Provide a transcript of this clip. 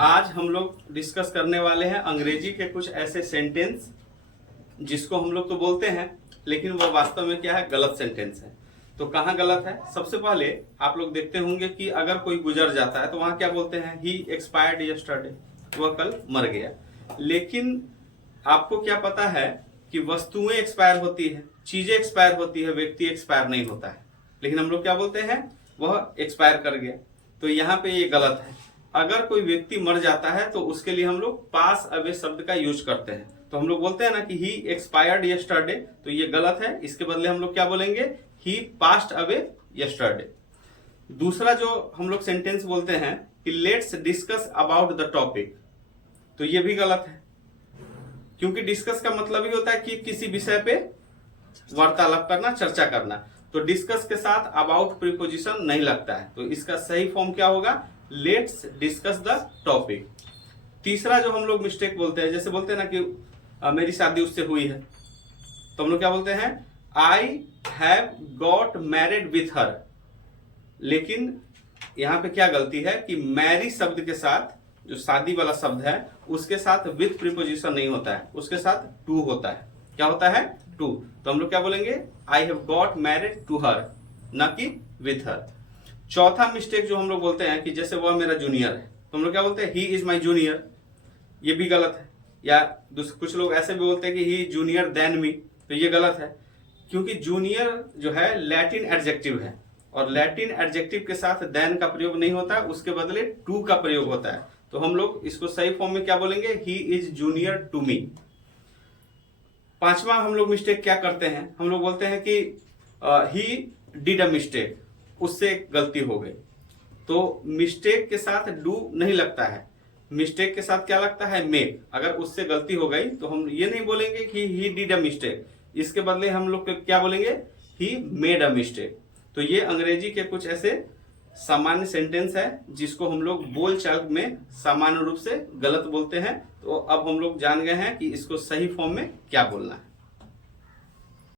आज हम लोग डिस्कस करने वाले हैं अंग्रेजी के कुछ ऐसे सेंटेंस जिसको हम लोग तो बोलते हैं लेकिन वो वास्तव में क्या है, गलत सेंटेंस है। तो कहाँ गलत है? सबसे पहले आप लोग देखते होंगे कि अगर कोई गुजर जाता है तो वहां क्या बोलते हैं, ही एक्सपायर्ड यस्टरडे, वह कल मर गया। लेकिन आपको क्या पता है कि वस्तुएं एक्सपायर होती है, चीजें एक्सपायर होती है, व्यक्ति एक्सपायर नहीं होता है। लेकिन हम लोग क्या बोलते हैं, वह एक्सपायर कर गया। तो यहाँ पे ये गलत है। अगर कोई व्यक्ति मर जाता है तो उसके लिए हम लोग पास अवे शब्द का यूज करते हैं। तो हम लोग बोलते हैं ना कि ही एक्सपायर्ड यस्टरडे, तो ये गलत है। इसके बदले हम लोग क्या बोलेंगे, ही पास्ट अवे यस्टरडे। दूसरा जो हम लोग सेंटेंस बोलते हैं कि let's discuss about the topic, तो ये भी गलत है, क्योंकि डिस्कस का मतलब ही होता है कि किसी विषय पे वार्तालाप करना, चर्चा करना। तो डिस्कस के साथ अबाउट प्रीपोजिशन नहीं लगता है। तो इसका सही फॉर्म क्या होगा, लेट्स डिस्कस द टॉपिक। तीसरा जो हम लोग मिस्टेक बोलते हैं, जैसे बोलते हैं ना कि मेरी शादी उससे हुई है, तो हम लोग क्या बोलते हैं, आई have got married with her. लेकिन यहां पे क्या गलती है कि मैरी शब्द के साथ, जो शादी वाला शब्द है, उसके साथ विथ प्रीपोजिशन नहीं होता है, उसके साथ टू होता है। क्या होता है, टू। तो हम लोग क्या बोलेंगे, I have got married to her, न कि विथ हर। चौथा मिस्टेक जो हम लोग बोलते हैं कि जैसे वह मेरा जूनियर है, तो हम लोग क्या बोलते हैं, ही इज माई जूनियर। ये भी गलत है। या कुछ लोग ऐसे भी बोलते हैं कि ही जूनियर देन मी, तो ये गलत है, क्योंकि जूनियर जो है लैटिन एडजेक्टिव है और लैटिन एडजेक्टिव के साथ देन का प्रयोग नहीं होता है, उसके बदले टू का प्रयोग होता है। तो हम लोग इसको सही फॉर्म में क्या बोलेंगे, he is junior to me. पांचवा हम लोग मिस्टेक क्या करते हैं, हम लोग बोलते हैं कि ही डिड अ मिस्टेक, उससे गलती हो गई। तो मिस्टेक के साथ डू नहीं लगता है, मिस्टेक के साथ क्या लगता है, मेक। अगर उससे गलती हो गई तो हम ये नहीं बोलेंगे कि ही डिड अ मिस्टेक, इसके बदले हम लोग क्या बोलेंगे, ही मेड अ मिस्टेक। तो ये अंग्रेजी के कुछ ऐसे सामान्य सेंटेंस है जिसको हम लोग बोलचाल में सामान्य रूप से गलत बोलते हैं। तो अब हम लोग जान गए हैं कि इसको सही फॉर्म में क्या बोलना है।